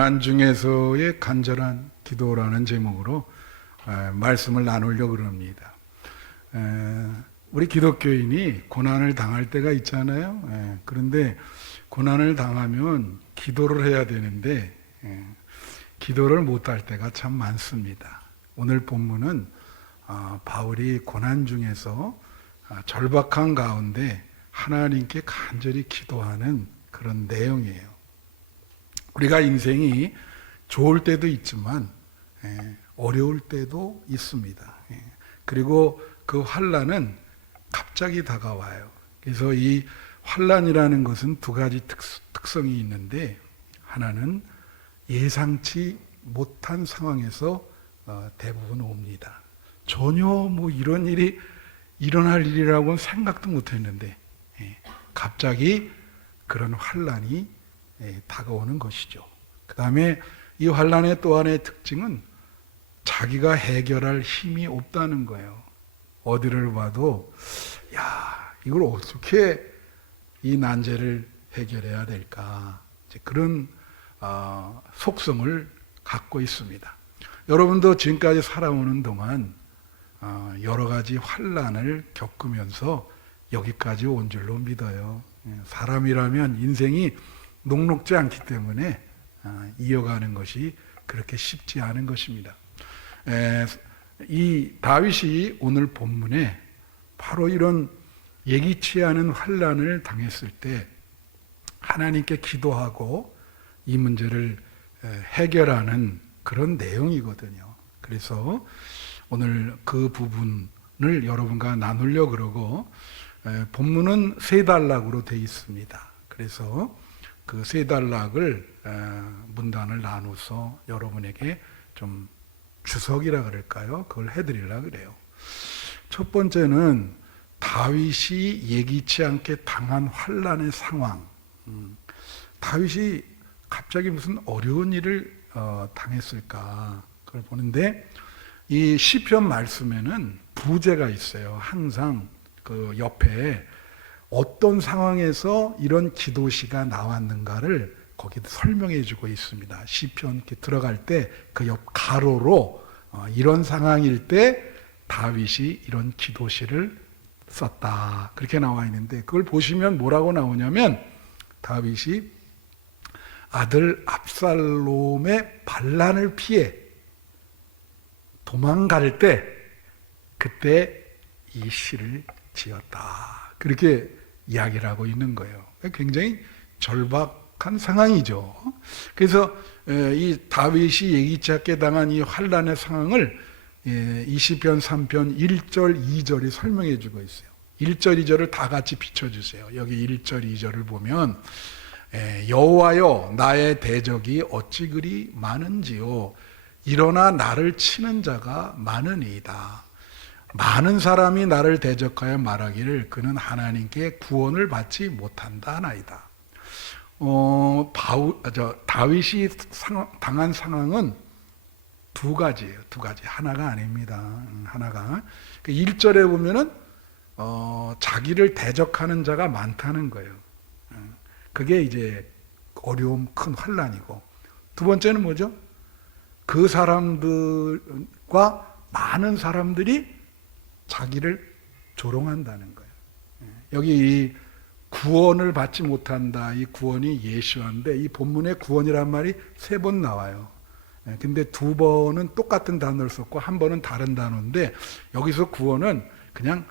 고난 중에서의 간절한 기도라는 제목으로 말씀을 나누려고 합니다. 우리 기독교인이 고난을 당할 때가 있잖아요. 그런데 고난을 당하면 기도를 해야 되는데 기도를 못할 때가 참 많습니다. 오늘 본문은 바울이 고난 중에서 절박한 가운데 하나님께 간절히 기도하는 그런 내용이에요. 우리가 인생이 좋을 때도 있지만 어려울 때도 있습니다. 그리고 그 환난은 갑자기 다가와요. 그래서 이 환난이라는 것은 두 가지 특성이 있는데, 하나는 예상치 못한 상황에서 대부분 옵니다. 전혀 이런 일이 일어날 일이라고는 생각도 못했는데 갑자기 그런 환난이 다가오는 것이죠. 그 다음에 이 환난의 또 하나의 특징은 자기가 해결할 힘이 없다는 거예요. 어디를 봐도 이걸 어떻게 이 난제를 해결해야 될까, 그런 속성을 갖고 있습니다. 여러분도 지금까지 살아오는 동안 여러 가지 환난을 겪으면서 여기까지 온 줄로 믿어요. 사람이라면 인생이 녹록지 않기 때문에 이어가는 것이 그렇게 쉽지 않은 것입니다. 이 다윗이 오늘 본문에 바로 이런 예기치 않은 환난을 당했을 때 하나님께 기도하고 이 문제를 해결하는 그런 내용이거든요. 그래서 오늘 그 부분을 여러분과 나누려고 그러고, 본문은 세 단락으로 되어 있습니다. 그래서 그 세 단락을 문단을 나눠서 여러분에게 좀 주석이라 그럴까요? 그걸 해드리려고 그래요. 첫 번째는 다윗이 예기치 않게 당한 환난의 상황. 다윗이 갑자기 무슨 어려운 일을 당했을까, 그걸 보는데, 이 시편 말씀에는 부제가 있어요. 항상 그 옆에 어떤 상황에서 이런 기도시가 나왔는가를 거기 설명해 주고 있습니다. 시편 이렇게 들어갈 때 그 옆 가로로 이런 상황일 때 다윗이 이런 기도시를 썼다, 그렇게 나와 있는데, 그걸 보시면 뭐라고 나오냐면, 다윗이 아들 압살롬의 반란을 피해 도망갈 때 그때 이 시를 지었다, 그렇게 이야기를 하고 있는 거예요. 굉장히 절박한 상황이죠. 그래서 이 다윗이 예기치 않게 당한 이 환난의 상황을 이 시편 3편 1절 2절이 설명해 주고 있어요. 1절 2절을 다 같이 비춰주세요. 여기 1절 2절을 보면 여호와여 나의 대적이 어찌 그리 많은지요, 일어나 나를 치는 자가 많으니이다. 많은 사람이 나를 대적하여 말하기를 그는 하나님께 구원을 받지 못한다 하나이다. 다윗이 당한 상황은 두 가지예요. 두 가지. 하나가 아닙니다. 하나가. 1절에 보면은 자기를 대적하는 자가 많다는 거예요. 그게 이제 어려움, 큰 환난이고, 두 번째는 뭐죠? 그 사람들과 많은 사람들이 자기를 조롱한다는 거예요. 여기 이 구원을 받지 못한다, 이 구원이 예수인데, 이 본문에 구원이란 말이 3번 나와요. 근데 2번은 똑같은 단어를 썼고 한 번은 다른 단어인데, 여기서 구원은 그냥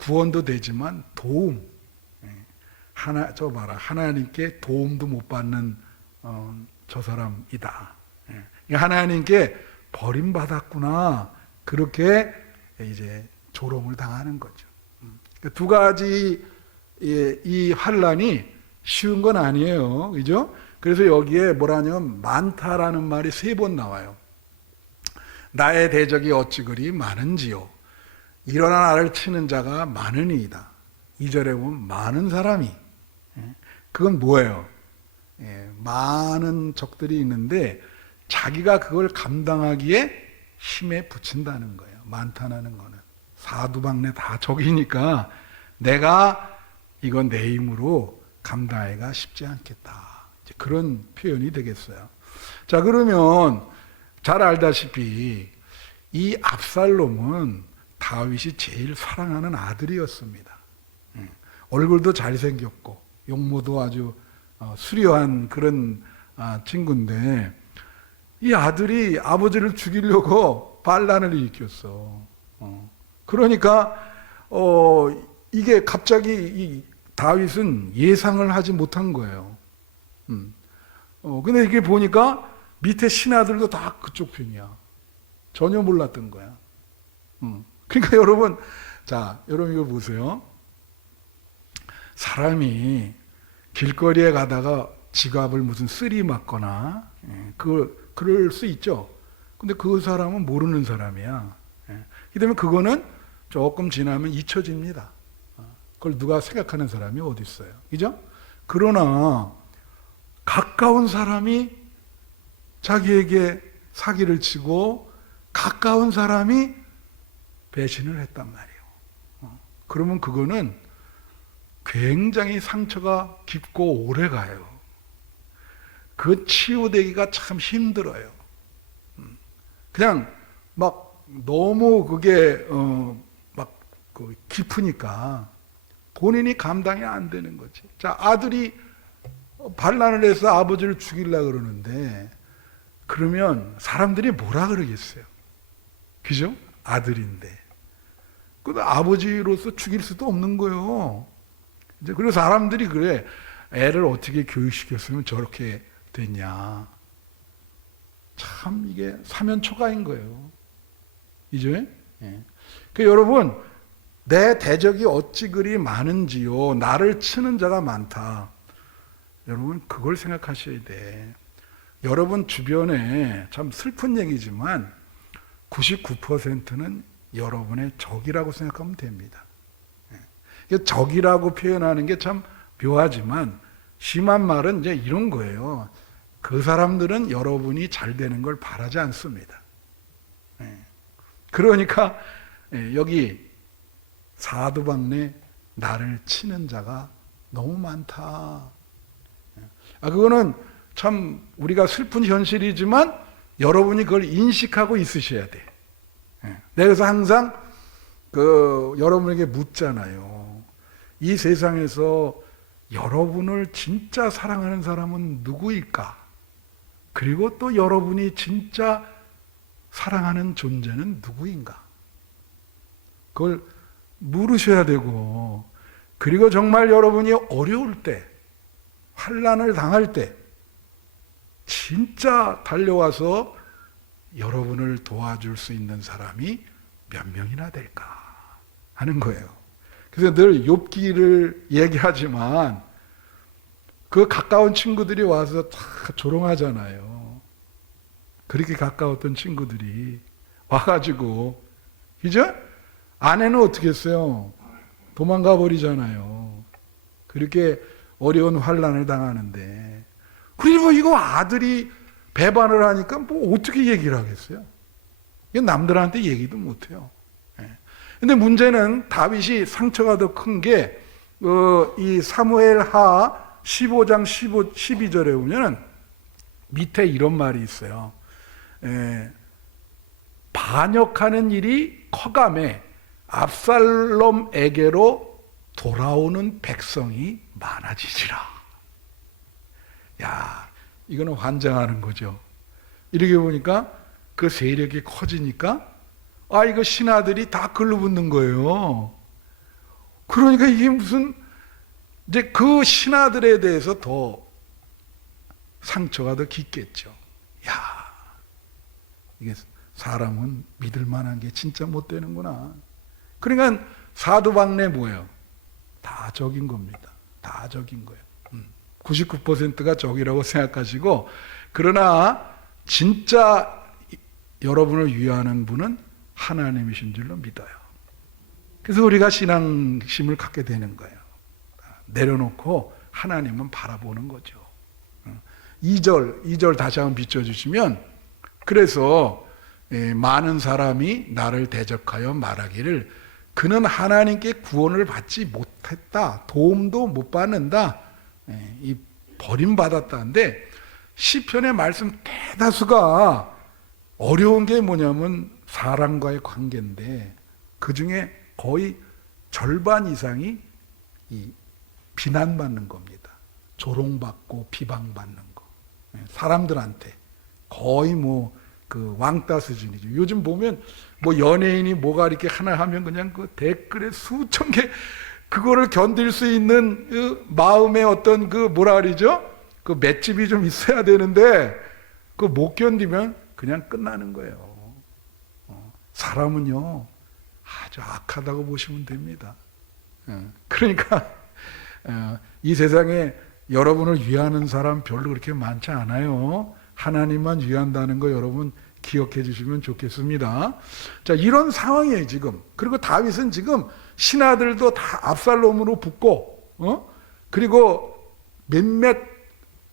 구원도 되지만 도움, 하나님께 도움도 못 받는 저 사람이다. 하나님께 버림받았구나, 그렇게 이제 조롱을 당하는 거죠. 두 가지 이 환난이 쉬운 건 아니에요, 그죠? 그래서 여기에 뭐라냐면 많다라는 말이 3번 나와요. 나의 대적이 어찌 그리 많은지요, 일어나 나를 치는 자가 많으니이다. 2절에 보면 많은 사람이, 그건 뭐예요? 많은 적들이 있는데 자기가 그걸 감당하기에 힘에 붙인다는 거예요. 많다는 거는 사두방내 다 적이니까 내가 이건 내 힘으로 감당하기가 쉽지 않겠다, 그런 표현이 되겠어요. 자, 그러면 잘 알다시피 이 압살롬은 다윗이 제일 사랑하는 아들이었습니다. 얼굴도 잘생겼고 용모도 아주 수려한 그런 친구인데 이 아들이 아버지를 죽이려고 반란을 일으켰어. 그러니까 이게 갑자기 이 다윗은 예상을 하지 못한 거예요. 근데 이게 보니까 밑에 신하들도 다 그쪽 편이야. 전혀 몰랐던 거야. 그러니까 여러분, 자, 여러분 이거 보세요. 사람이 길거리에 가다가 지갑을 무슨 쓰리 맞거나, 그럴 수 있죠. 근데 그 사람은 모르는 사람이야. 그다음에 그거는 조금 지나면 잊혀집니다. 그걸 누가 생각하는 사람이 어디 있어요, 그죠? 그러나 가까운 사람이 자기에게 사기를 치고 가까운 사람이 배신을 했단 말이에요. 그러면 그거는 굉장히 상처가 깊고 오래 가요. 그 치유되기가 참 힘들어요. 그냥 막 너무 그게 막 깊으니까 본인이 감당이 안 되는 거지. 자, 아들이 반란을 해서 아버지를 죽이려고 그러는데 그러면 사람들이 뭐라 그러겠어요? 그죠? 아들인데. 근데 아버지로서 죽일 수도 없는 거예요. 이제 그래서 사람들이 그래. 애를 어떻게 교육시켰으면 저렇게 됐냐. 참 이게 사면초가인 거예요. 이죠? 예. 그 여러분, 내 대적이 어찌 그리 많은지요. 나를 치는 자가 많다. 여러분 그걸 생각하셔야 돼. 여러분 주변에 참 슬픈 얘기지만 99%는 여러분의 적이라고 생각하면 됩니다. 적이라고 표현하는 게 참 묘하지만 심한 말은 이제 이런 거예요. 그 사람들은 여러분이 잘 되는 걸 바라지 않습니다. 그러니까 여기 사두방내 나를 치는 자가 너무 많다. 그거는 참 우리가 슬픈 현실이지만 여러분이 그걸 인식하고 있으셔야 돼. 내가 항상 여러분에게 묻잖아요. 이 세상에서 여러분을 진짜 사랑하는 사람은 누구일까? 그리고 또 여러분이 진짜 사랑하는 존재는 누구인가? 그걸 물으셔야 되고, 그리고 정말 여러분이 어려울 때, 환난을 당할 때 진짜 달려와서 여러분을 도와줄 수 있는 사람이 몇 명이나 될까 하는 거예요. 그래서 늘 욥기를 얘기하지만 그 가까운 친구들이 와서 다 조롱하잖아요. 그렇게 가까웠던 친구들이 와가지고, 그죠? 아내는 어떻게 했어요? 도망가 버리잖아요. 그렇게 어려운 환난을 당하는데, 그리고 이거 아들이 배반을 하니까 뭐 어떻게 얘기를 하겠어요? 이건 남들한테 얘기도 못해요. 근데 문제는 다윗이 상처가 더 큰 게, 이 사무엘하 15장 12절에 보면 밑에 이런 말이 있어요. 반역하는 일이 커감해 압살롬에게로 돌아오는 백성이 많아지지라. 야, 이거는 환장하는 거죠. 이렇게 보니까 그 세력이 커지니까 이거 신하들이 다 글로 붙는 거예요. 그러니까 이게 무슨 이제 그 신하들에 대해서 더 상처가 더 깊겠죠. 야, 이게 사람은 믿을 만한 게 진짜 못 되는구나. 그러니까 사두방내 뭐예요? 다 적인 겁니다. 다 적인 거예요. 99%가 적이라고 생각하시고, 그러나 진짜 여러분을 위하는 분은 하나님이신 줄로 믿어요. 그래서 우리가 신앙심을 갖게 되는 거예요. 내려놓고 하나님은 바라보는 거죠. 2절 다시 한번 비춰주시면, 그래서 많은 사람이 나를 대적하여 말하기를 그는 하나님께 구원을 받지 못했다, 도움도 못 받는다, 이 버림받았다는데 시편의 말씀 대다수가 어려운 게 뭐냐면 사람과의 관계인데 그 중에 거의 절반 이상이 이 비난받는 겁니다. 조롱받고 비방받는 거. 사람들한테 거의 뭐 그 왕따 수준이죠. 요즘 보면 뭐 연예인이 뭐가 이렇게 하나 하면 그냥 그 댓글에 수천 개 그거를 견딜 수 있는 그 마음의 어떤 그 뭐라 그러죠? 그 맷집이 좀 있어야 되는데 그 못 견디면 그냥 끝나는 거예요. 사람은요 아주 악하다고 보시면 됩니다. 그러니까 이 세상에 여러분을 위하는 사람 별로 그렇게 많지 않아요. 하나님만 위한다는 거 여러분 기억해 주시면 좋겠습니다. 자, 이런 상황이에요 지금. 그리고 다윗은 지금 신하들도 다 압살롬으로 붙고 그리고 몇몇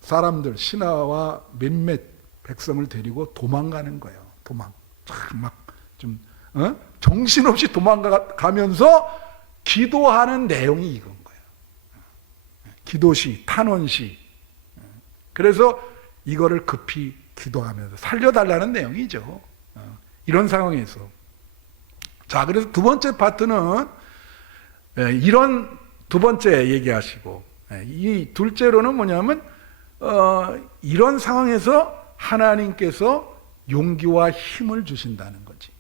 사람들 신하와 몇몇 백성을 데리고 도망가는 거예요. 막좀 정신없이 도망가면서 기도하는 내용이 이건 거예요. 기도시, 탄원시. 그래서 이거를 급히 기도하면서 살려달라는 내용이죠. 이런 상황에서. 자, 그래서 두 번째 파트는 이런 두 번째 얘기하시고, 이 둘째로는 뭐냐면 이런 상황에서 하나님께서 용기와 힘을 주신다는 거지.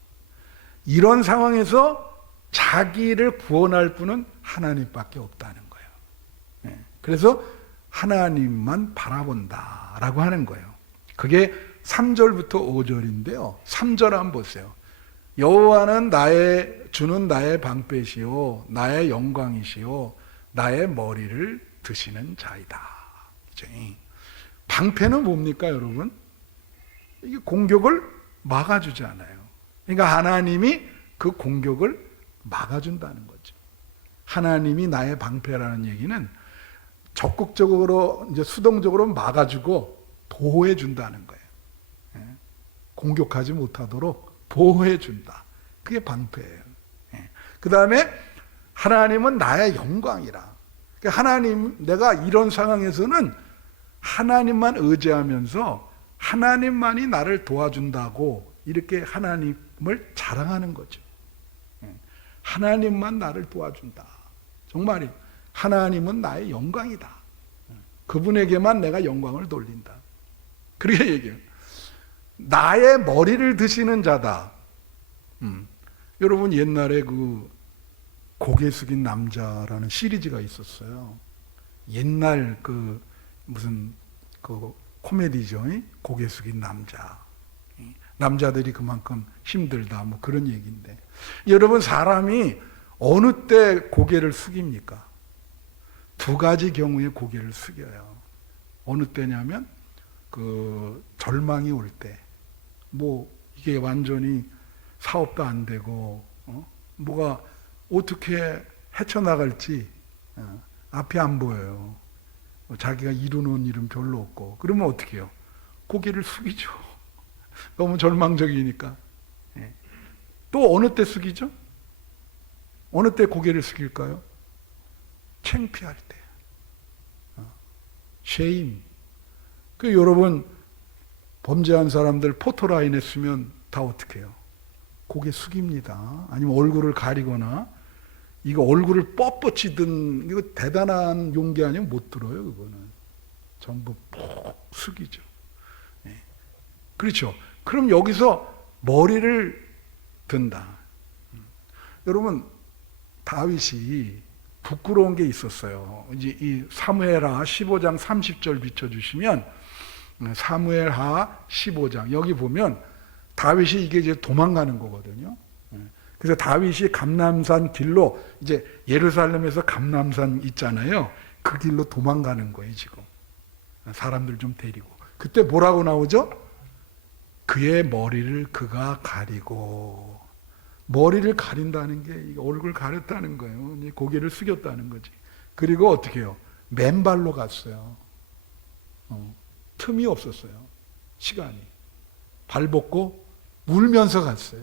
이런 상황에서 자기를 구원할 분은 하나님밖에 없다는 거예요. 그래서 하나님만 바라본다라고 하는 거예요. 그게 3절부터 5절인데요. 3절 한번 보세요. 여호와는 주는 나의 방패시요 나의 영광이시요 나의 머리를 드시는 자이다. 방패는 뭡니까 여러분? 이게 공격을 막아주잖아요. 그러니까 하나님이 그 공격을 막아준다는 거죠. 하나님이 나의 방패라는 얘기는 적극적으로 이제 수동적으로 막아주고 보호해 준다는 거예요. 공격하지 못하도록 보호해 준다. 그게 방패예요. 그 다음에 하나님은 나의 영광이라. 그러니까 하나님, 내가 이런 상황에서는 하나님만 의지하면서 하나님만이 나를 도와준다고 이렇게 하나님을 자랑하는 거죠. 하나님만 나를 도와준다. 정말이 하나님은 나의 영광이다. 그분에게만 내가 영광을 돌린다. 그렇게 얘기해요. 나의 머리를 드시는 자다. 여러분 옛날에 그 고개 숙인 남자라는 시리즈가 있었어요. 옛날 그 무슨 그 코미디죠. 고개 숙인 남자. 남자들이 그만큼 힘들다 뭐 그런 얘기인데 여러분 사람이 어느 때 고개를 숙입니까? 두 가지 경우에 고개를 숙여요. 어느 때냐면 그 절망이 올 때, 뭐 이게 완전히 사업도 안 되고 뭐가 어떻게 헤쳐나갈지 앞이 안 보여요. 자기가 이루는 일은 별로 없고 그러면 어떻게 해요? 고개를 숙이죠. 너무 절망적이니까. 또 어느 때 숙이죠? 어느 때 고개를 숙일까요? 창피할 때. 쉐임. 그 여러분 범죄한 사람들 포토라인에 쓰면 다 어떻게 해요? 고개 숙입니다. 아니면 얼굴을 가리거나 이거 얼굴을 뻣뻣이 든 이거 대단한 용기 아니면 못 들어요. 그거는 전부 푹 숙이죠. 그렇죠. 그럼 여기서 머리를 든다. 여러분 다윗이 부끄러운 게 있었어요. 이제 이 사무엘하 15장 30절 비춰주시면 사무엘하 15장 여기 보면 다윗이 이게 이제 도망가는 거거든요. 그래서 다윗이 감람산 길로 이제 예루살렘에서 감람산 있잖아요. 그 길로 도망가는 거예요 지금. 사람들 좀 데리고. 그때 뭐라고 나오죠? 그의 머리를 그가 가리고. 머리를 가린다는 게 얼굴 가렸다는 거예요. 고개를 숙였다는 거지. 그리고 어떻게 해요? 맨발로 갔어요. 틈이 없었어요. 시간이. 발 벗고 울면서 갔어요.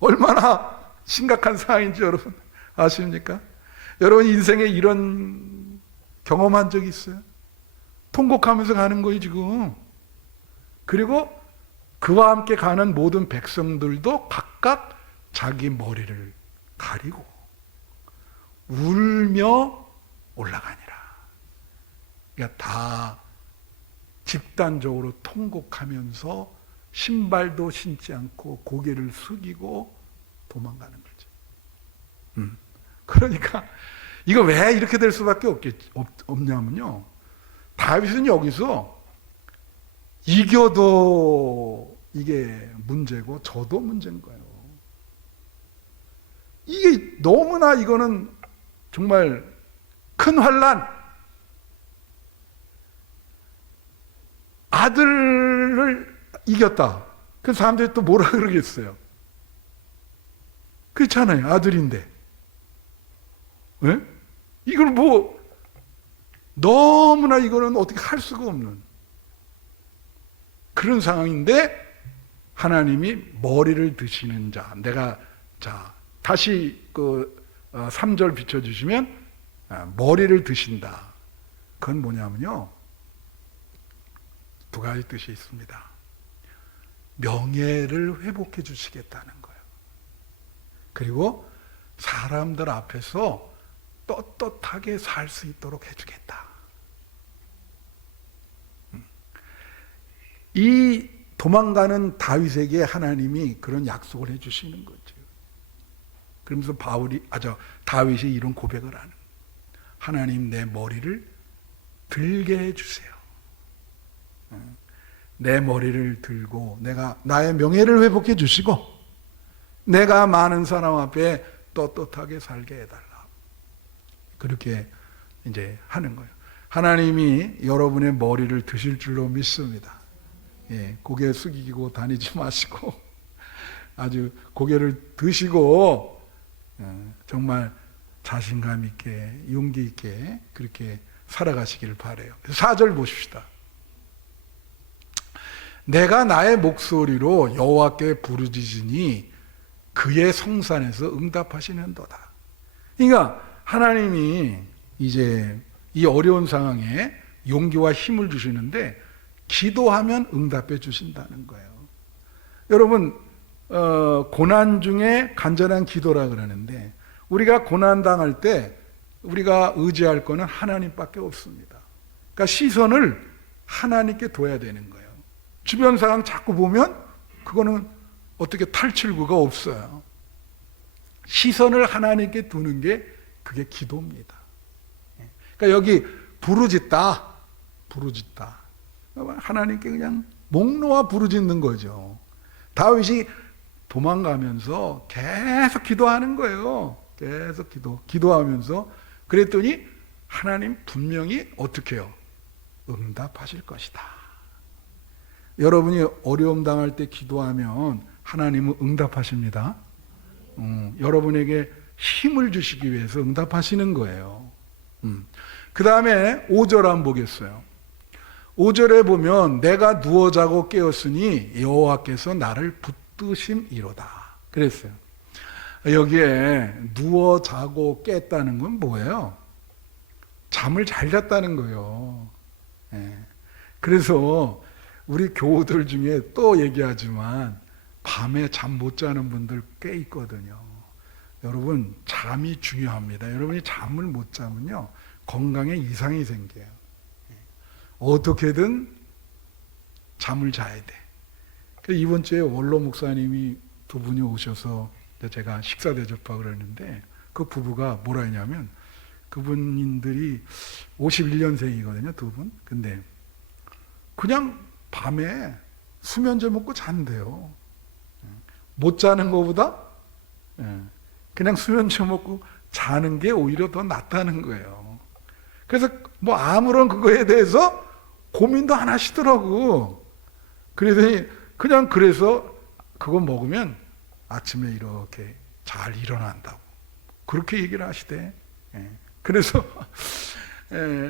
얼마나 심각한 상황인지 여러분 아십니까? 여러분 인생에 이런 경험한 적 있어요? 통곡하면서 가는 거예요, 지금. 그리고 그와 함께 가는 모든 백성들도 각각 자기 머리를 가리고 울며 올라가니라. 그러니까 다 집단적으로 통곡하면서 신발도 신지 않고 고개를 숙이고 도망가는 거죠. 그러니까 이거 왜 이렇게 될 수밖에 없냐면요. 다윗은 여기서 이겨도 이게 문제고 저도 문제인 거예요. 이게 너무나 이거는 정말 큰 환난. 아들을 이겼다. 그 사람들이 또 뭐라 그러겠어요? 그렇잖아요. 아들인데. 네? 이걸 뭐 너무나 이거는 어떻게 할 수가 없는 그런 상황인데 하나님이 머리를 드시는 자. 자 다시 그 3절 비춰주시면 머리를 드신다. 그건 뭐냐면요. 두 가지 뜻이 있습니다. 명예를 회복해 주시겠다는 거예요. 그리고 사람들 앞에서 떳떳하게 살 수 있도록 해주겠다. 이 도망가는 다윗에게 하나님이 그런 약속을 해주시는 거죠. 그러면서 다윗이 이런 고백을 하는, 하나님 내 머리를 들게 해주세요. 내 머리를 들고 나의 명예를 회복해 주시고 내가 많은 사람 앞에 떳떳하게 살게 해달라. 그렇게 이제 하는 거예요. 하나님이 여러분의 머리를 드실 줄로 믿습니다. 예, 고개 숙이고 다니지 마시고 아주 고개를 드시고 정말 자신감 있게 용기 있게 그렇게 살아가시기를 바라요. 4절 보십시다. 내가 나의 목소리로 여호와께 부르짖으니 그의 성산에서 응답하시는도다. 그러니까 하나님이 이제 이 어려운 상황에 용기와 힘을 주시는데 기도하면 응답해 주신다는 거예요. 여러분 고난 중에 간절한 기도라 그러는데 우리가 고난 당할 때 우리가 의지할 거는 하나님밖에 없습니다. 그러니까 시선을 하나님께 둬야 되는 거예요. 주변 상황 자꾸 보면 그거는 어떻게 탈출구가 없어요. 시선을 하나님께 두는 게 그게 기도입니다. 그러니까 여기 부르짖다. 하나님께 그냥 목 놓아 부르짖는 거죠. 다윗이 도망가면서 계속 기도하는 거예요. 계속 기도하면서 그랬더니 하나님 분명히 어떻게 해요? 응답하실 것이다. 여러분이 어려움 당할 때 기도하면 하나님은 응답하십니다. 여러분에게 힘을 주시기 위해서 응답하시는 거예요. 그 다음에 5절 한번 보겠어요. 5절에 보면 내가 누워 자고 깨었으니 여호와께서 나를 붙드심이로다 그랬어요. 여기에 누워 자고 깼다는 건 뭐예요? 잠을 잘 잤다는 거예요. 그래서 우리 교우들 중에 또 얘기하지만 밤에 잠 못 자는 분들 꽤 있거든요. 여러분 잠이 중요합니다. 여러분이 잠을 못 자면요 건강에 이상이 생겨요. 어떻게든 잠을 자야 돼. 이번 주에 원로 목사님이 두 분이 오셔서 제가 식사 대접하고 그러는데 그 부부가 뭐라 했냐면 그분들이 51년생이거든요, 두 분. 근데 그냥 밤에 수면제 먹고 잔대요. 못 자는 것보다 그냥 수면제 먹고 자는 게 오히려 더 낫다는 거예요. 그래서 뭐 아무런 그거에 대해서 고민도 안 하시더라고. 그러더니 그냥 그래서 그거 먹으면 아침에 이렇게 잘 일어난다고 그렇게 얘기를 하시대. 그래서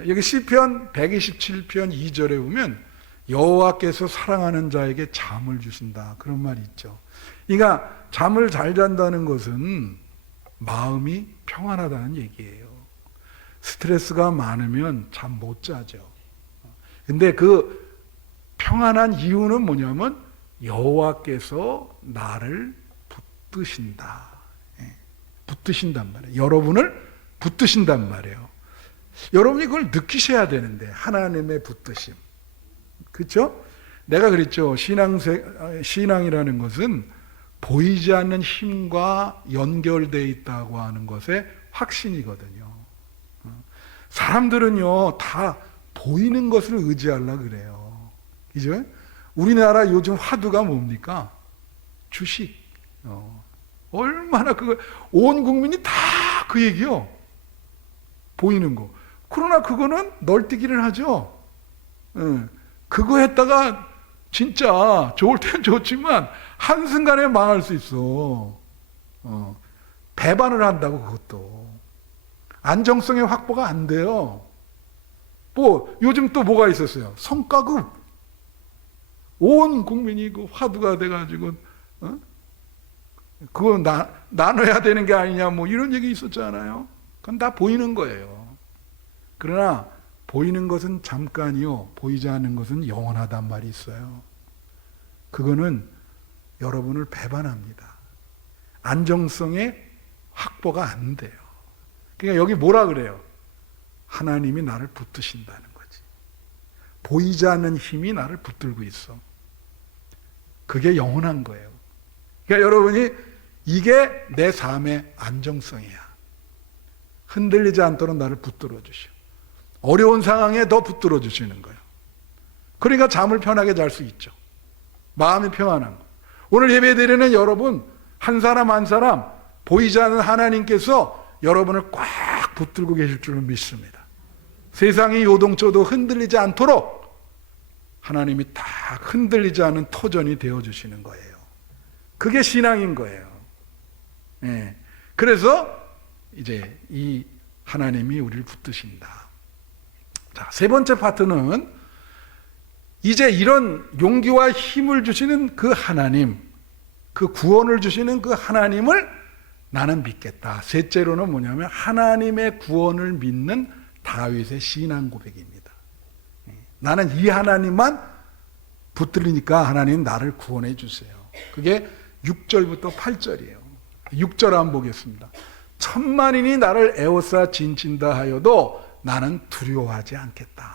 여기 시편 127편 2절에 보면 여호와께서 사랑하는 자에게 잠을 주신다 그런 말이 있죠. 그러니까 잠을 잘 잔다는 것은 마음이 평안하다는 얘기예요. 스트레스가 많으면 잠 못 자죠. 근데 그 평안한 이유는 뭐냐면 여호와께서 나를 붙드신다. 붙드신단 말이에요. 여러분을 붙드신단 말이에요. 여러분이 그걸 느끼셔야 되는데, 하나님의 붙드심. 그렇죠? 내가 그랬죠. 신앙이라는 것은 보이지 않는 힘과 연결되어 있다고 하는 것의 확신이거든요. 사람들은요, 다 보이는 것을 의지하려고 그래요. 그죠? 우리나라 요즘 화두가 뭡니까? 주식. 얼마나 온 국민이 다 그 얘기요. 보이는 거. 그러나 그거는 널뛰기를 하죠. 그거 했다가 진짜 좋을 땐 좋지만 한순간에 망할 수 있어. 배반을 한다고 그것도. 안정성의 확보가 안 돼요. 뭐 요즘 또 뭐가 있었어요? 성과급. 온 국민이 그 화두가 돼가지고 그거 나눠야 되는 게 아니냐 뭐 이런 얘기 있었잖아요. 그건 다 보이는 거예요. 그러나 보이는 것은 잠깐이요, 보이지 않는 것은 영원하단 말이 있어요. 그거는 여러분을 배반합니다. 안정성의 확보가 안 돼요. 그러니까 여기 뭐라 그래요? 하나님이 나를 붙드신다는 거지. 보이지 않는 힘이 나를 붙들고 있어. 그게 영원한 거예요. 그러니까 여러분이 이게 내 삶의 안정성이야. 흔들리지 않도록 나를 붙들어 주셔. 어려운 상황에 더 붙들어 주시는 거예요. 그러니까 잠을 편하게 잘 수 있죠. 마음이 평안한 거. 오늘 예배 드리는 여러분 한 사람 한 사람 보이지 않는 하나님께서 여러분을 꽉 붙들고 계실 줄을 믿습니다. 세상이 요동쳐도 흔들리지 않도록 하나님이 딱 흔들리지 않은 토전이 되어주시는 거예요. 그게 신앙인 거예요. 네. 그래서 이제 이 하나님이 우리를 붙드신다. 자, 세 번째 파트는 이제 이런 용기와 힘을 주시는 그 하나님, 그 구원을 주시는 그 하나님을 나는 믿겠다. 셋째로는 뭐냐면 하나님의 구원을 믿는 다윗의 신앙 고백입니다. 나는 이 하나님만 붙들리니까 하나님 나를 구원해 주세요. 그게 6절부터 8절이에요. 6절 한번 보겠습니다. 천만인이 나를 에워싸 진친다 하여도 나는 두려워하지 않겠다.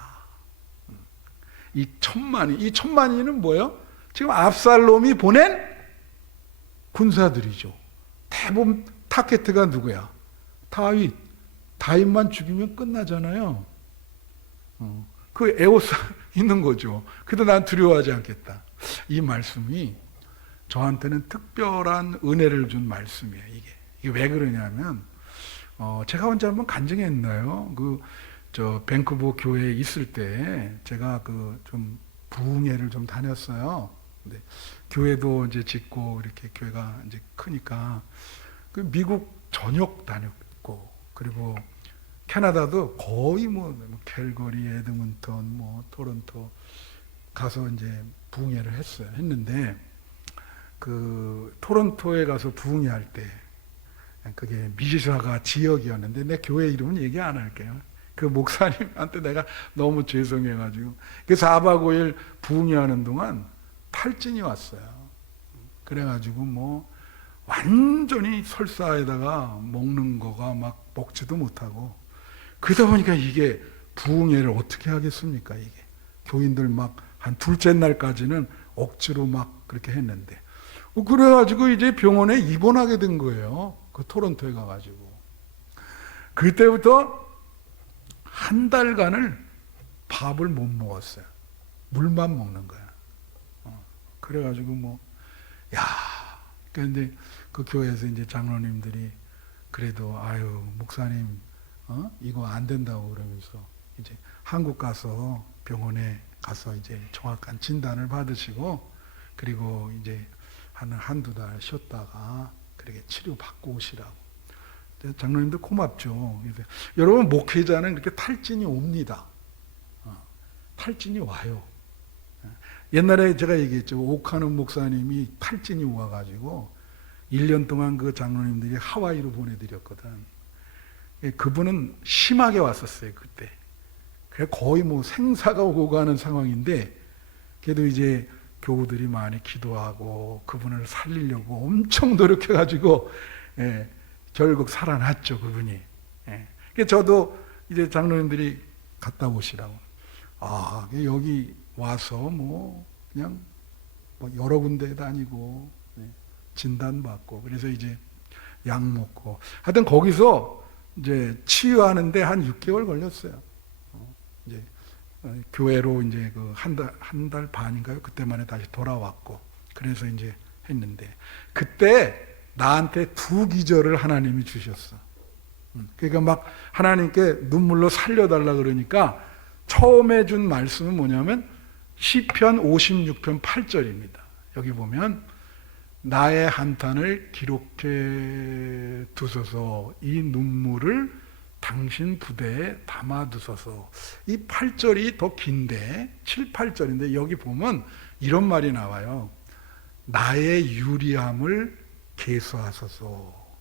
이 천만인은 뭐예요? 지금 압살롬이 보낸 군사들이죠. 대부분 타겟가 누구야? 다윗만 죽이면 끝나잖아요. 그 에워싸 있는 거죠. 그래도 난 두려워하지 않겠다. 이 말씀이 저한테는 특별한 은혜를 준 말씀이에요. 이게 왜 그러냐면 제가 언제 한번 간증했나요? 저 밴쿠버 교회에 있을 때 제가 좀 부흥회를 좀 다녔어요. 근데 교회도 이제 짓고 이렇게 교회가 이제 크니까 미국 전역 다녔고, 그리고 캐나다도 거의 뭐 캘거리, 에드먼턴, 뭐 토론토 가서 이제 부흥회를 했는데 토론토에 가서 부흥회 할 때 그게 미시사가 지역이었는데 내 교회 이름은 얘기 안 할게요. 그 목사님한테 내가 너무 죄송해가지고 그 4박 5일 부흥회 하는 동안 탈진이 왔어요. 그래가지고 뭐 완전히 설사에다가 먹는 거가 막 먹지도 못하고, 그러다 보니까 이게 부흥회를 어떻게 하겠습니까? 이게 교인들 막 한 둘째 날까지는 억지로 막 그렇게 했는데, 그래가지고 이제 병원에 입원하게 된 거예요. 그 토론토에 가가지고. 그때부터 한 달간을 밥을 못 먹었어요. 물만 먹는 거야. 그래가지고 근데 그 교회에서 이제 장로님들이 그래도 아유 목사님 이거 안 된다고 그러면서 이제 한국 가서 병원에 가서 이제 정확한 진단을 받으시고, 그리고 이제 한두 달 쉬었다가 그렇게 치료받고 오시라고. 장로님도 고맙죠. 여러분 목회자는 이렇게 탈진이 옵니다. 탈진이 와요. 옛날에 제가 얘기했죠. 오카는 목사님이 탈진이 와가지고 1년 동안 그 장로님들이 하와이로 보내드렸거든. 그분은 심하게 왔었어요, 그때. 그래 거의 뭐 생사가 오고 가는 상황인데, 그래도 이제 교우들이 많이 기도하고 그분을 살리려고 엄청 노력해가지고 결국 살아났죠, 그분이. 그래서 저도 이제 장로님들이 갔다 오시라고. 여기 와서 뭐 그냥 뭐 여러 군데 다니고 진단받고, 그래서 이제 약 먹고, 하여튼 거기서 이제 치유하는데 한 6개월 걸렸어요. 이제 교회로 이제 그 한 달 반인가요? 그때만에 다시 돌아왔고, 그래서 이제 했는데, 그때 나한테 두 기절을 하나님이 주셨어. 그러니까 막 하나님께 눈물로 살려달라 그러니까 처음에 준 말씀은 뭐냐면 시편 56편 8절입니다. 여기 보면 나의 한탄을 기록해 두소서, 이 눈물을 당신 부대에 담아두소서. 이 8절이 더 긴데 7, 8절인데 여기 보면 이런 말이 나와요. 나의 유리함을 계수하소서.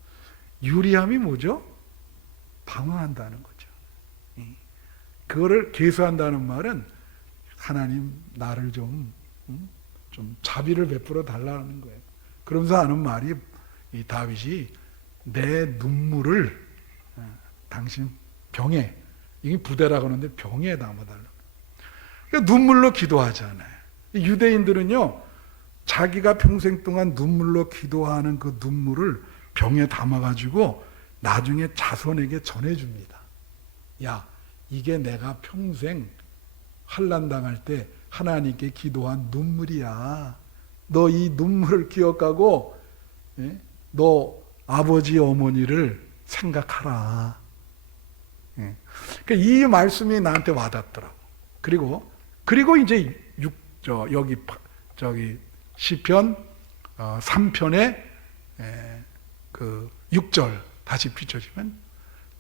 유리함이 뭐죠? 방어한다는 거죠. 그거를 계수한다는 말은 하나님 나를 좀 자비를 베풀어 달라는 거예요. 그러면서 하는 말이, 이 다윗이 내 눈물을 당신 병에, 이게 부대라고 하는데 병에 담아달라고. 그러니까 눈물로 기도하잖아요. 유대인들은요, 자기가 평생 동안 눈물로 기도하는 그 눈물을 병에 담아가지고 나중에 자손에게 전해줍니다. 야, 이게 내가 평생 환난 당할 때 하나님께 기도한 눈물이야. 너 이 눈물을 기억하고 너 아버지 어머니를 생각하라. 그러니까 이 말씀이 나한테 와닿더라고. 그리고 이제 저기 시편 3편에 그 6절 다시 비춰지면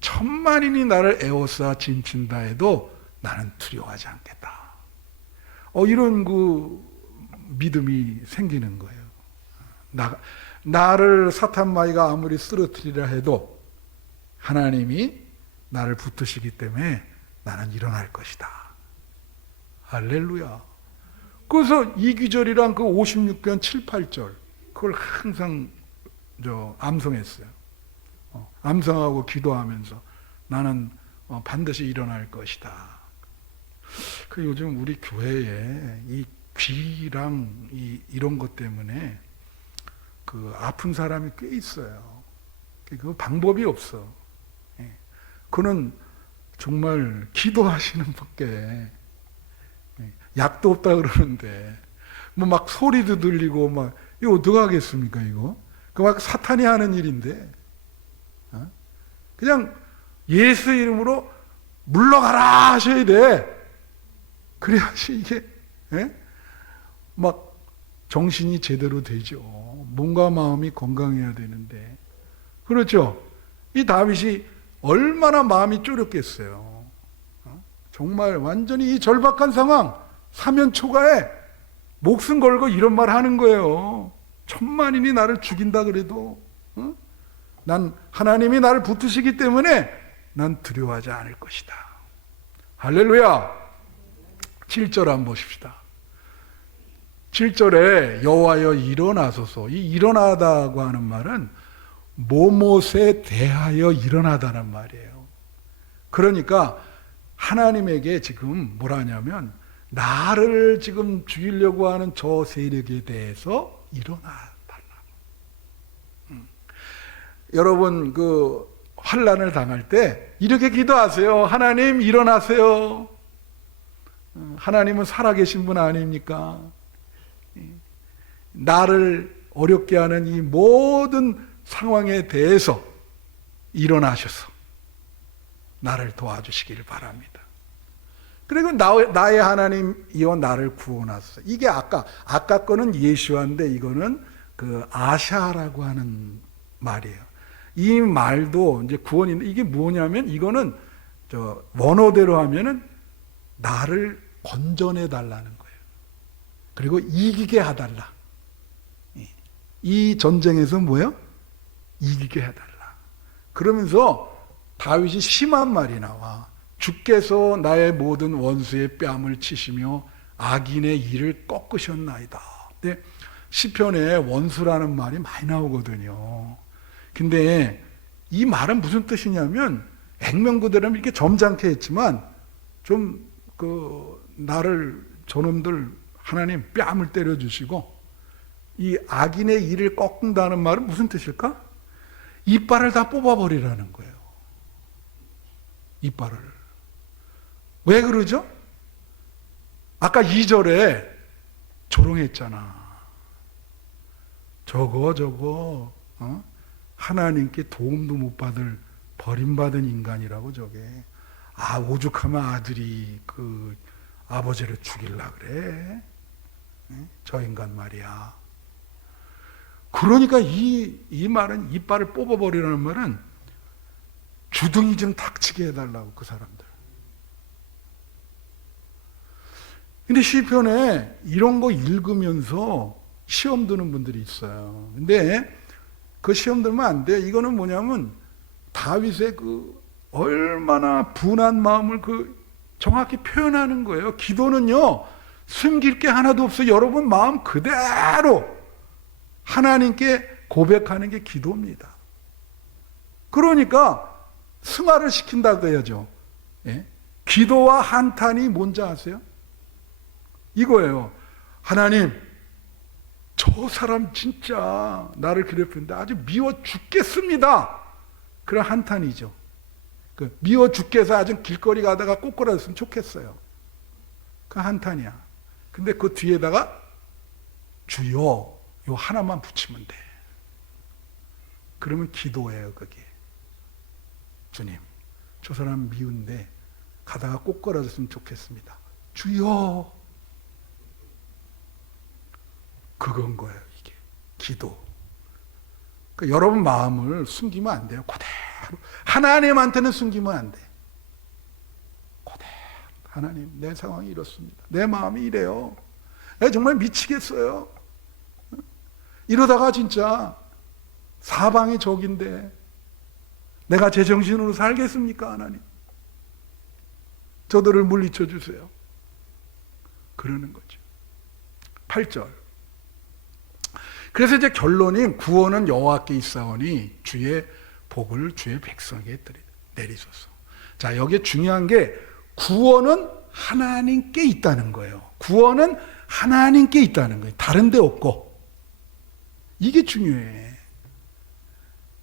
천만인이 나를 에워싸 진친다 해도 나는 두려워하지 않겠다. 이런 그 믿음이 생기는 거예요. 나를 사탄마귀가 아무리 쓰러뜨리라 해도 하나님이 나를 붙드시기 때문에 나는 일어날 것이다. 할렐루야. 그래서 이 기절이랑 그 56편 7, 8절 그걸 항상 암송했어요. 암송하고 기도하면서 나는 반드시 일어날 것이다. 그 요즘 우리 교회에 이 귀랑 이런 것 때문에 그 아픈 사람이 꽤 있어요. 그 방법이 없어. 그는 정말 기도하시는 밖에 약도 없다 그러는데 뭐 막 소리도 들리고 막 이거 어떻게 하겠습니까 이거? 그 막 사탄이 하는 일인데 그냥 예수 이름으로 물러가라 하셔야 돼. 그래야지 이게 막 정신이 제대로 되죠. 몸과 마음이 건강해야 되는데. 그렇죠? 이 다윗이 얼마나 마음이 쪼렸겠어요. 정말 완전히 이 절박한 상황, 사면 초가에 목숨 걸고 이런 말 하는 거예요. 천만인이 나를 죽인다 그래도 난 하나님이 나를 붙드시기 때문에 난 두려워하지 않을 것이다. 할렐루야. 7절 한번 보십시다. 7절에 여호와여 일어나소서. 이 일어나다고 하는 말은 뭐뭇에 대하여 일어나다는 말이에요. 그러니까 하나님에게 지금 뭐라 하냐면 나를 지금 죽이려고 하는 저 세력에 대해서 일어나 달라. 여러분 그 환난을 당할 때 이렇게 기도하세요. 하나님 일어나세요. 하나님은 살아계신 분 아닙니까? 나를 어렵게 하는 이 모든 상황에 대해서 일어나셔서 나를 도와주시길 바랍니다. 그리고 나의 하나님이여 나를 구원하소서. 이게 아까 거는 예수와인데 이거는 그 아샤라고 하는 말이에요. 이 말도 이제 구원인데 이게 뭐냐면 이거는 원어대로 하면은 나를 건져내 달라는 거예요. 그리고 이기게 해달라. 이 전쟁에서 뭐예요? 이기게 해달라. 그러면서 다윗이 심한 말이 나와. 주께서 나의 모든 원수의 뺨을 치시며 악인의 이를 꺾으셨나이다. 근데 시편에 원수라는 말이 많이 나오거든요. 근데 이 말은 무슨 뜻이냐면 액면 그대로 이렇게 점잖게 했지만 좀 나를 저놈들 하나님 뺨을 때려주시고 이 악인의 이를 꺾는다는 말은 무슨 뜻일까? 이빨을 다 뽑아버리라는 거예요. 이빨을. 왜 그러죠? 아까 2절에 조롱했잖아. 저거 하나님께 도움도 못 받을 버림받은 인간이라고 저게. 오죽하면 아들이 그 아버지를 죽일라 그래. 저 인간 말이야. 그러니까 이 말은 이빨을 뽑아버리라는 말은 주둥이 좀 닥치게 해달라고 그 사람들. 근데 시편에 이런 거 읽으면서 시험 드는 분들이 있어요. 근데 그 시험 들면 안 돼. 이거는 뭐냐면 다윗의 그 얼마나 분한 마음을 정확히 표현하는 거예요. 기도는요, 숨길 게 하나도 없어. 여러분 마음 그대로 하나님께 고백하는 게 기도입니다. 그러니까 승화를 시킨다고 해야죠. 예? 기도와 한탄이 뭔지 아세요? 이거예요. 하나님, 저 사람 진짜 나를 괴롭히는데 아주 미워 죽겠습니다. 그런 한탄이죠. 미워 죽겠어. 아주 길거리 가다가 꼬꾸라졌으면 좋겠어요. 그 한탄이야. 근데 그 뒤에다가 주여, 요 하나만 붙이면 돼. 그러면 기도예요, 그게. 주님, 저 사람 미운데 가다가 꼬꾸라졌으면 좋겠습니다. 주여. 그건 거예요, 이게. 기도. 그러니까 여러분 마음을 숨기면 안 돼요. 그대로. 하나님한테는 숨기면 안 돼. 그대로. 하나님, 내 상황이 이렇습니다. 내 마음이 이래요. 내가 정말 미치겠어요. 이러다가 진짜 사방이 적인데 내가 제정신으로 살겠습니까, 하나님? 저들을 물리쳐 주세요. 그러는 거죠. 8절. 그래서 이제 결론이 구원은 여호와께 있사오니 주의 복을 주의 백성에게 내리소서. 자, 여기에 중요한 게 구원은 하나님께 있다는 거예요. 구원은 하나님께 있다는 거예요. 다른 데 없고. 이게 중요해.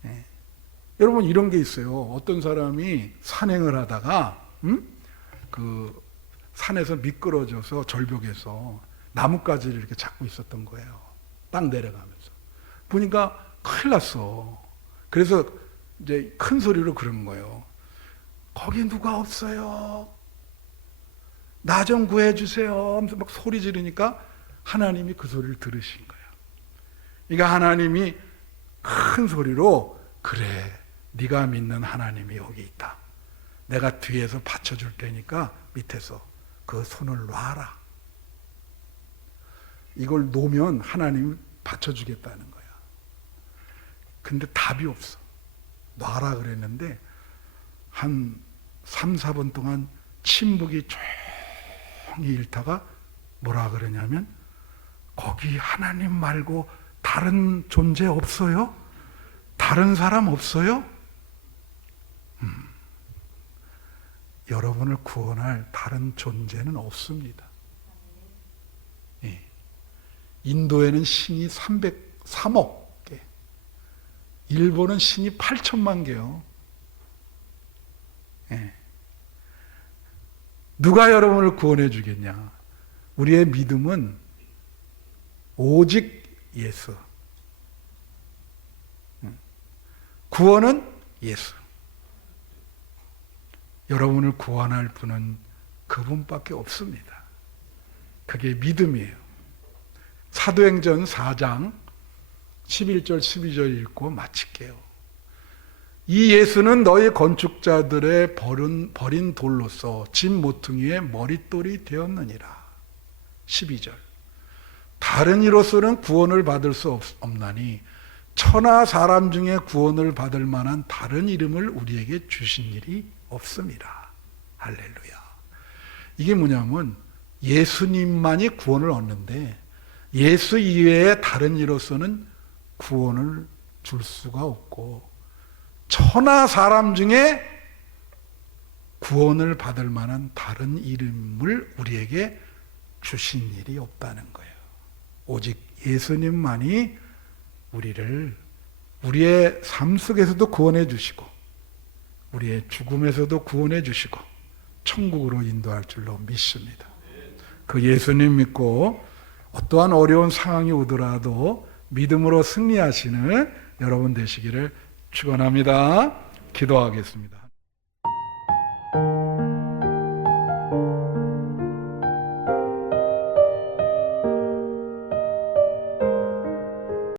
네. 여러분 이런 게 있어요. 어떤 사람이 산행을 하다가 그 산에서 미끄러져서 절벽에서 나뭇가지를 이렇게 잡고 있었던 거예요. 땅 내려가면서. 보니까 큰일 났어. 그래서 이제 큰 소리로 그런 거예요. 거기 누가 없어요. 나 좀 구해주세요. 하면서 막 소리 지르니까 하나님이 그 소리를 들으신 거예요. 그러니까 하나님이 큰 소리로 그래, 네가 믿는 하나님이 여기 있다. 내가 뒤에서 받쳐줄 테니까 밑에서 그 손을 놔라. 이걸 놓으면 하나님이 받쳐주겠다는 거야. 근데 답이 없어. 놔라 그랬는데 한 3, 4분 동안 침묵이 조용히 잃다가 뭐라 그러냐면 거기 하나님 말고 다른 존재 없어요? 다른 사람 없어요? 여러분을 구원할 다른 존재는 없습니다. 예. 인도에는 신이 303억 개, 일본은 신이 8천만 개요. 예. 누가 여러분을 구원해 주겠냐? 우리의 믿음은 오직 예수. 구원은 예수. 여러분을 구원할 분은 그분밖에 없습니다. 그게 믿음이에요. 사도행전 4장 11절 12절 읽고 마칠게요. 이 예수는 너희 건축자들의 버린 돌로서 집 모퉁이의 머릿돌이 되었느니라. 12절. 다른 이로서는 구원을 받을 수 없나니 천하 사람 중에 구원을 받을 만한 다른 이름을 우리에게 주신 일이 없습니다. 할렐루야. 이게 뭐냐면 예수님만이 구원을 얻는데 예수 이외에 다른 이로서는 구원을 줄 수가 없고 천하 사람 중에 구원을 받을 만한 다른 이름을 우리에게 주신 일이 없다는 거예요. 오직 예수님만이 우리를 우리의 삶 속에서도 구원해 주시고 우리의 죽음에서도 구원해 주시고 천국으로 인도할 줄로 믿습니다. 그 예수님 믿고 어떠한 어려운 상황이 오더라도 믿음으로 승리하시는 여러분 되시기를 축원합니다. 기도하겠습니다.